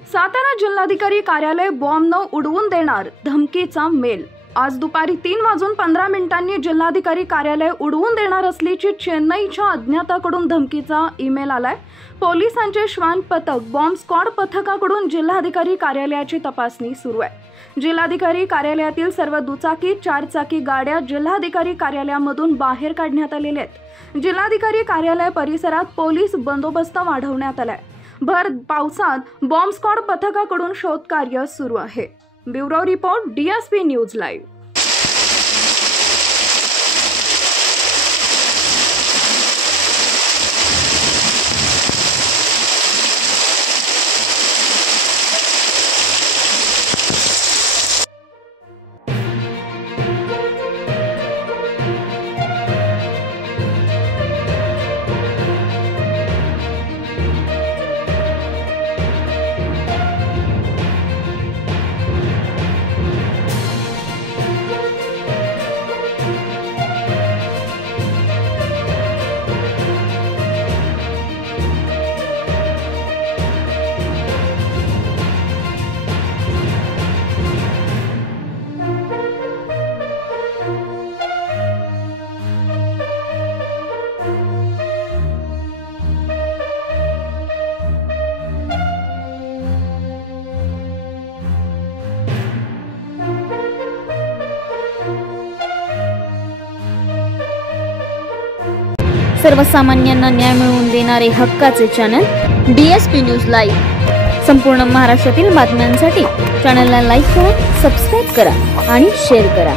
सातारा जिल्हाधिकारी कार्यालय बॉम्बनं उडवून देणार, धमकीचा मेल। आज दुपारी 3:15 जिल्हाधिकारी कार्यालय उडवून देणार असल्याची चेन्नईच्या अज्ञाताकडून धमकीचा ईमेल आलाय। पोलिसांचे श्वान पथक बॉम्ब स्क्वॉड पथकाकडून जिल्हाधिकारी कार्यालयाची तपासणी सुरू आहे। जिल्हाधिकारी कार्यालयातील सर्व दुचाकी, चारचाकी गाड्या जिल्हाधिकारी कार्यालयामधून बाहेर काढण्यात आलेल्या आहेत। जिल्हाधिकारी कार्यालय परिसरात पोलीस बंदोबस्त वाढवण्यात आलाय। भर पावसात बॉम्ब स्क्वॉड पथकाकडून शोधकार्य सुरू आहे। Bureau report, DSP news live. सर्वसामान्यांना न्याय मिळवून देणारे हक्काचे चॅनल DSP न्यूज लाईव्ह। संपूर्ण महाराष्ट्रातील बातम्यांसाठी चॅनलला लाईक करा, सबस्क्राईब करा आणि शेअर करा।